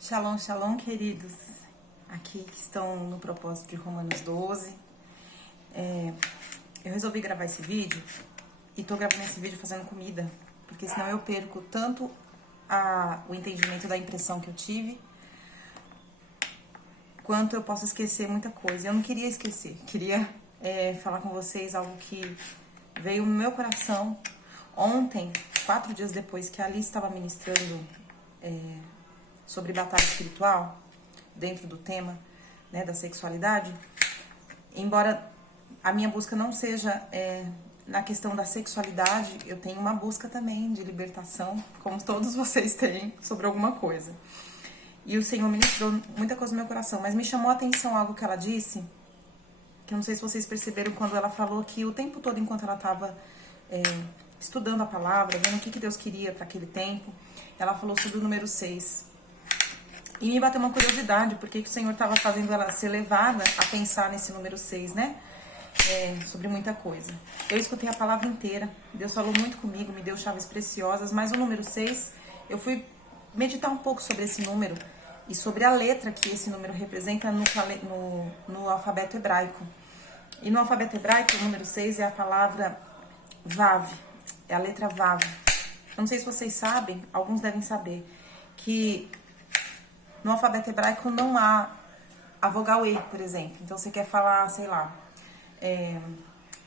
Shalom, shalom, queridos. Aqui que estão no propósito de Romanos 12. Eu resolvi gravar esse vídeo e tô gravando esse vídeo fazendo comida, porque senão eu perco tanto o entendimento da impressão que eu tive, quanto eu posso esquecer muita coisa. Eu não queria esquecer, queria falar com vocês algo que veio no meu coração ontem, 4 dias depois que a Alice estava ministrando sobre batalha espiritual, dentro do tema, né, da sexualidade. Embora a minha busca não seja na questão da sexualidade, eu tenho uma busca também de libertação, como todos vocês têm, sobre alguma coisa. E o Senhor ministrou muita coisa no meu coração, mas me chamou a atenção algo que ela disse, que eu não sei se vocês perceberam quando ela falou que o tempo todo, enquanto ela estava estudando a palavra, vendo o que Deus queria para aquele tempo, ela falou sobre o número 6. E me bateu uma curiosidade, porque que o Senhor estava fazendo ela ser levada a pensar nesse número 6, né? Sobre muita coisa. Eu escutei a palavra inteira, Deus falou muito comigo, me deu chaves preciosas, mas o número 6, eu fui meditar um pouco sobre esse número e sobre a letra que esse número representa no alfabeto hebraico. E no alfabeto hebraico, o número 6 é a palavra Vav, é a letra Vav. Eu não sei se vocês sabem, alguns devem saber, que no alfabeto hebraico não há a vogal E, por exemplo. Então, você quer falar, sei lá,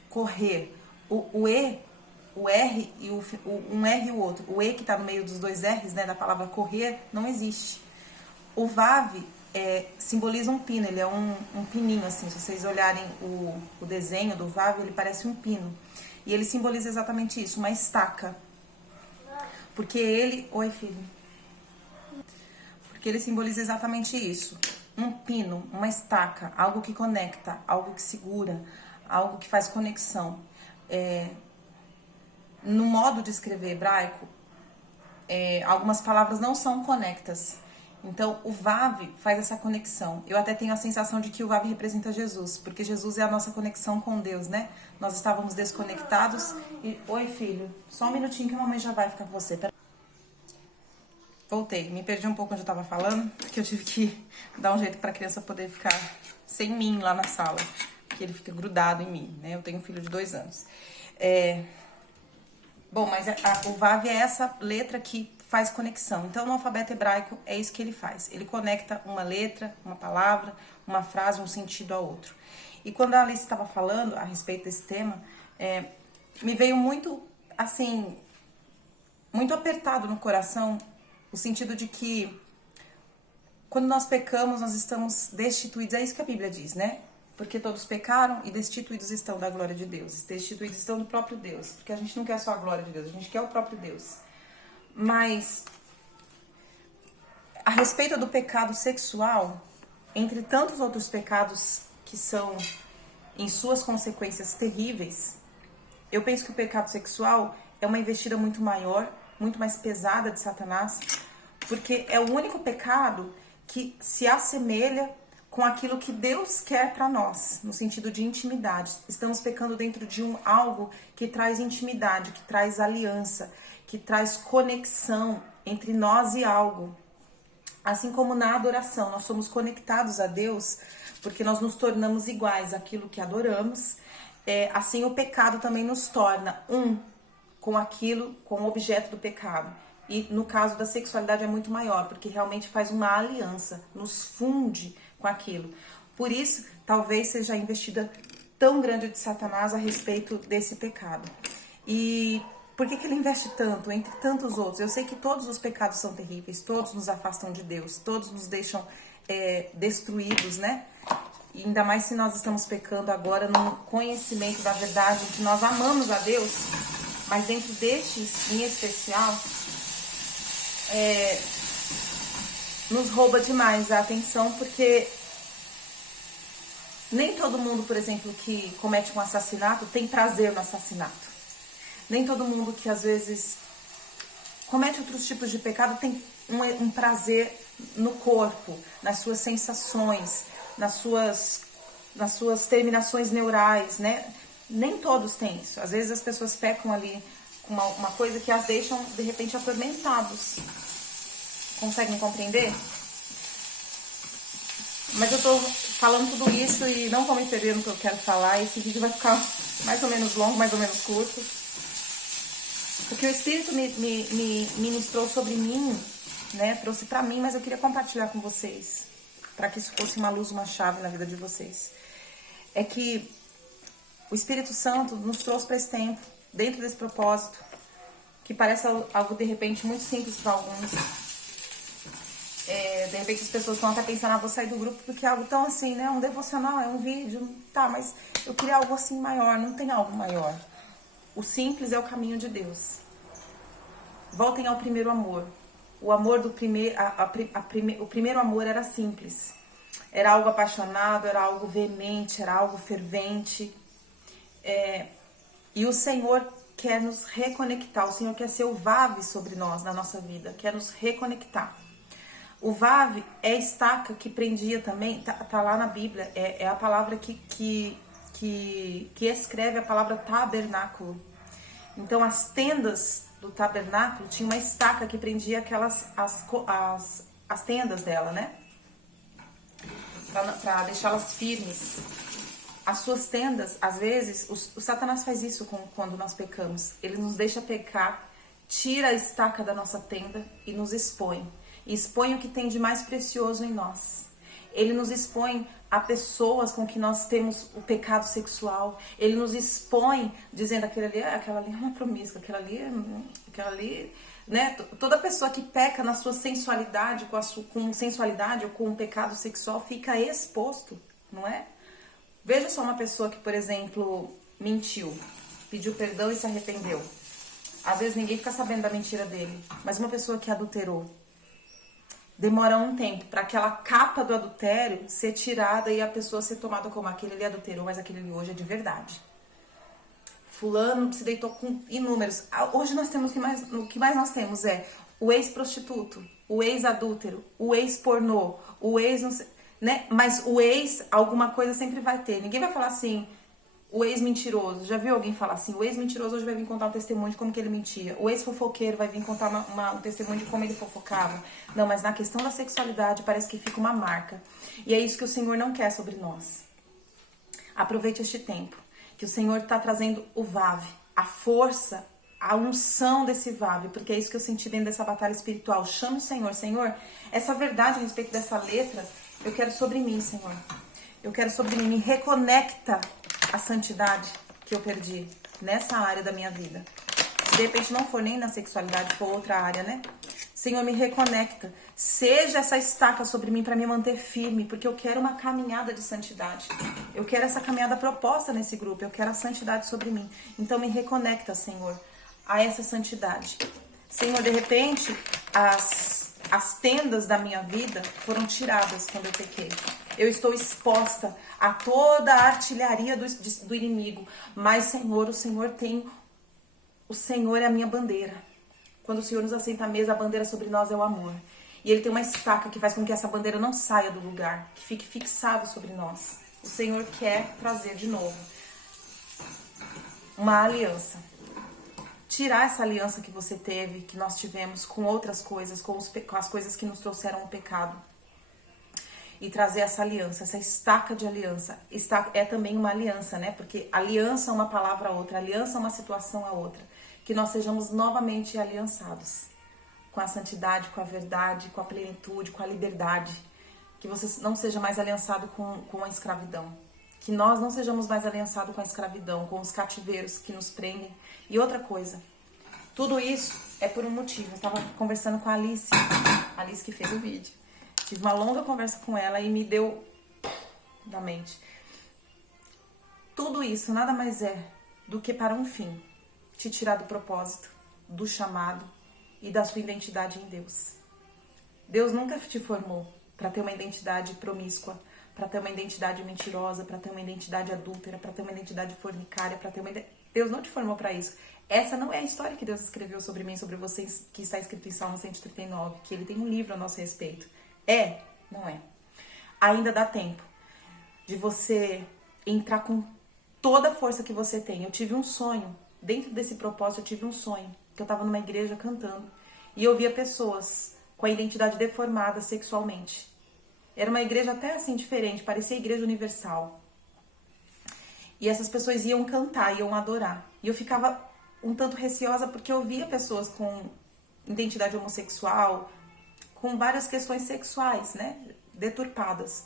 correr. O E, o R e um R e o outro. O E que está no meio dos dois R's, né, da palavra correr, não existe. O Vav simboliza um pino, ele é um pininho, assim. Se vocês olharem o desenho do Vav, ele parece um pino. E ele simboliza exatamente isso, uma estaca. Porque ele... Oi, filho. Porque ele simboliza exatamente isso. Um pino, uma estaca, algo que conecta, algo que segura, algo que faz conexão. No modo de escrever hebraico, algumas palavras não são conectas. Então, o Vav faz essa conexão. Eu até tenho a sensação de que o Vav representa Jesus, porque Jesus é a nossa conexão com Deus, né? Nós estávamos desconectados e... Oi, filho, só um minutinho que a mamãe já vai ficar com você. Voltei, me perdi um pouco onde eu tava falando, porque eu tive que dar um jeito pra criança poder ficar sem mim lá na sala, porque ele fica grudado em mim, né? Eu tenho um filho de 2 anos. Bom, mas o Vav é essa letra que faz conexão. Então, no alfabeto hebraico, é isso que ele faz. Ele conecta uma letra, uma palavra, uma frase, um sentido a outro. E quando a Alice estava falando a respeito desse tema, me veio muito, assim, muito apertado no coração, o sentido de que quando nós pecamos, nós estamos destituídos. É isso que a Bíblia diz, né? Porque todos pecaram e destituídos estão da glória de Deus. Destituídos estão do próprio Deus. Porque a gente não quer só a glória de Deus, a gente quer o próprio Deus. Mas, a respeito do pecado sexual, entre tantos outros pecados que são, em suas consequências, terríveis, eu penso que o pecado sexual é uma investida muito maior, muito mais pesada de Satanás, porque é o único pecado que se assemelha com aquilo que Deus quer para nós, no sentido de intimidade. Estamos pecando dentro de algo que traz intimidade, que traz aliança, que traz conexão entre nós e algo. Assim como na adoração, nós somos conectados a Deus, porque nós nos tornamos iguais àquilo que adoramos, assim o pecado também nos torna com aquilo, com o objeto do pecado. E no caso da sexualidade é muito maior, porque realmente faz uma aliança, nos funde com aquilo. Por isso, talvez seja a investida tão grande de Satanás a respeito desse pecado. E por que ele investe tanto, entre tantos outros? Eu sei que todos os pecados são terríveis, todos nos afastam de Deus, todos nos deixam destruídos, né? E ainda mais se nós estamos pecando agora no conhecimento da verdade, que nós amamos a Deus, mas dentro destes, em especial, nos rouba demais a atenção, porque nem todo mundo, por exemplo, que comete um assassinato tem prazer no assassinato. Nem todo mundo que às vezes comete outros tipos de pecado tem um prazer no corpo, nas suas sensações, nas suas terminações neurais, né? Nem todos têm isso. Às vezes as pessoas pecam ali com uma coisa que as deixam, de repente, atormentados. Conseguem compreender? Mas eu tô falando tudo isso e não vou me perder no que eu quero falar. Esse vídeo vai ficar mais ou menos longo, mais ou menos curto. Porque o Espírito me ministrou sobre mim, né? Trouxe pra mim, mas eu queria compartilhar com vocês. Pra que isso fosse uma luz, uma chave na vida de vocês. É que o Espírito Santo nos trouxe pra esse tempo, dentro desse propósito, que parece algo de repente muito simples para alguns. De repente as pessoas estão até pensando, vou sair do grupo porque é algo tão assim, né? Um devocional, é um vídeo, tá, mas eu queria algo assim maior, não tem algo maior. O simples é o caminho de Deus. Voltem ao primeiro amor. O amor do primeiro, o primeiro amor era simples. Era algo apaixonado, era algo veemente, era algo fervente. E o Senhor quer nos reconectar. O Senhor quer ser o VAV sobre nós, na nossa vida. Quer nos reconectar. O VAV é a estaca que prendia também, tá lá na Bíblia, é a palavra que escreve a palavra tabernáculo. Então as tendas do tabernáculo tinham uma estaca que prendia as tendas dela, né? Para deixá-las firmes. As suas tendas, às vezes, o Satanás faz isso quando nós pecamos. Ele nos deixa pecar, tira a estaca da nossa tenda e nos expõe. E expõe o que tem de mais precioso em nós. Ele nos expõe a pessoas com que nós temos o pecado sexual. Ele nos expõe dizendo aquela ali é uma promíscua, aquela ali, né? Toda pessoa que peca na sua sensualidade, com sensualidade ou com um pecado sexual, fica exposto, não é? Veja só uma pessoa que, por exemplo, mentiu, pediu perdão e se arrependeu. Às vezes ninguém fica sabendo da mentira dele, mas uma pessoa que adulterou, demora um tempo para aquela capa do adultério ser tirada e a pessoa ser tomada como aquele ali adulterou, mas aquele ali hoje é de verdade. Fulano se deitou com inúmeros. Hoje nós temos o que mais nós temos é o ex-prostituto, o ex-adúltero, o ex-pornô, o ex, né? Mas o ex, alguma coisa sempre vai ter. Ninguém vai falar assim, o ex-mentiroso. Já viu alguém falar assim, o ex-mentiroso hoje vai vir contar um testemunho de como que ele mentia. O ex-fofoqueiro vai vir contar um testemunho de como ele fofocava. Não, mas na questão da sexualidade parece que fica uma marca. E é isso que o Senhor não quer sobre nós. Aproveite este tempo, que o Senhor está trazendo o VAV, a força, a unção desse VAV, porque é isso que eu senti dentro dessa batalha espiritual. Chame o Senhor. Senhor, essa verdade a respeito dessa letra, eu quero sobre mim, Senhor. Eu quero sobre mim. Me reconecta a santidade que eu perdi nessa área da minha vida. Se de repente não for nem na sexualidade, for outra área, né? Senhor, me reconecta. Seja essa estaca sobre mim para me manter firme, porque eu quero uma caminhada de santidade. Eu quero essa caminhada proposta nesse grupo. Eu quero a santidade sobre mim. Então me reconecta, Senhor, a essa santidade. Senhor, de repente, as tendas da minha vida foram tiradas quando eu pequei. Eu estou exposta a toda a artilharia do inimigo. Mas, Senhor, o Senhor é a minha bandeira. Quando o Senhor nos assenta à mesa, a bandeira sobre nós é o amor. E Ele tem uma estaca que faz com que essa bandeira não saia do lugar, que fique fixado sobre nós. O Senhor quer trazer de novo uma aliança. Tirar essa aliança que você teve, que nós tivemos com outras coisas, com as coisas que nos trouxeram o pecado. E trazer essa aliança, essa estaca de aliança. É também uma aliança, né? Porque aliança é uma palavra a outra, aliança é uma situação a outra. Que nós sejamos novamente aliançados com a santidade, com a verdade, com a plenitude, com a liberdade. Que você não seja mais aliançado com a escravidão. Que nós não sejamos mais aliançados com a escravidão, com os cativeiros que nos prendem. E outra coisa, tudo isso é por um motivo. Eu estava conversando com a Alice que fez o vídeo. Tive uma longa conversa com ela e me deu da mente. Tudo isso nada mais é do que para um fim. Te tirar do propósito, do chamado e da sua identidade em Deus. Deus nunca te formou para ter uma identidade promíscua, para ter uma identidade mentirosa, para ter uma identidade adúltera, para ter uma identidade fornicária, Deus não te formou para isso. Essa não é a história que Deus escreveu sobre mim, sobre vocês, que está escrito em Salmo 139, que Ele tem um livro a nosso respeito. É? Não é. Ainda dá tempo de você entrar com toda a força que você tem. Eu tive um sonho, dentro desse propósito eu tive um sonho, que eu estava numa igreja cantando, e eu via pessoas com a identidade deformada sexualmente. Era uma igreja até assim diferente, parecia a Igreja Universal. E essas pessoas iam cantar, iam adorar. E eu ficava um tanto receosa porque eu via pessoas com identidade homossexual, com várias questões sexuais, né, deturpadas.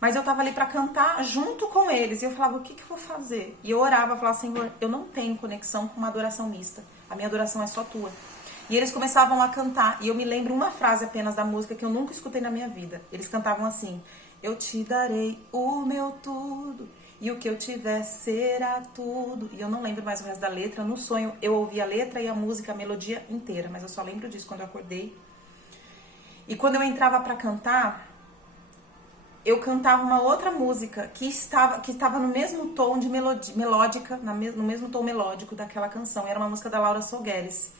Mas eu tava ali pra cantar junto com eles. E eu falava, o que eu vou fazer? E eu orava, falava, Senhor, eu não tenho conexão com uma adoração mista. A minha adoração é só tua. E eles começavam a cantar. E eu me lembro uma frase apenas da música que eu nunca escutei na minha vida. Eles cantavam assim, eu te darei o meu tudo, e o que eu tiver será tudo. E eu não lembro mais o resto da letra. No sonho eu ouvi a letra e a música, a melodia inteira. Mas eu só lembro disso quando eu acordei. E quando eu entrava pra cantar, eu cantava uma outra música que estava no mesmo tom de melódica, no mesmo tom melódico daquela canção. Era uma música da Laura Sogueres.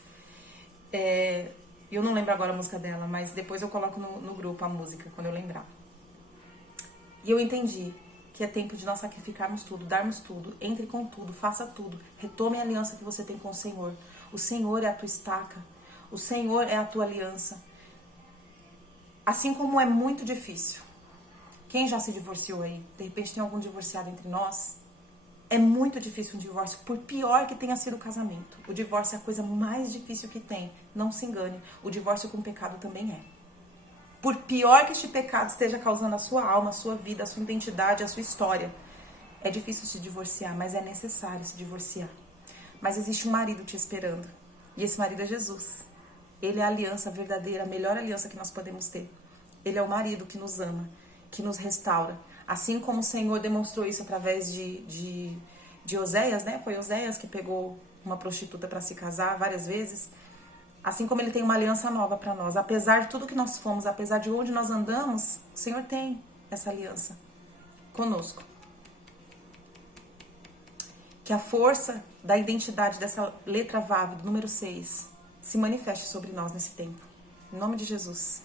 Eu não lembro agora a música dela, mas depois eu coloco no grupo a música, quando eu lembrar. E eu entendi que é tempo de nós sacrificarmos tudo, darmos tudo, entre com tudo, faça tudo, retome a aliança que você tem com o Senhor. O Senhor é a tua estaca, o Senhor é a tua aliança. Assim como é muito difícil. Quem já se divorciou aí? De repente tem algum divorciado entre nós? É muito difícil um divórcio, por pior que tenha sido o casamento. O divórcio é a coisa mais difícil que tem. Não se engane, o divórcio com pecado também é. Por pior que este pecado esteja causando a sua alma, a sua vida, a sua identidade, a sua história, é difícil se divorciar, mas é necessário se divorciar. Mas existe um marido te esperando, e esse marido é Jesus. Ele é a aliança verdadeira, a melhor aliança que nós podemos ter. Ele é o marido que nos ama, que nos restaura. Assim como o Senhor demonstrou isso através de Oséias, né? Foi Oséias que pegou uma prostituta para se casar várias vezes. Assim como ele tem uma aliança nova para nós. Apesar de tudo que nós fomos, apesar de onde nós andamos, o Senhor tem essa aliança conosco. Que a força da identidade dessa letra Vav, do número 6, se manifeste sobre nós nesse tempo. Em nome de Jesus.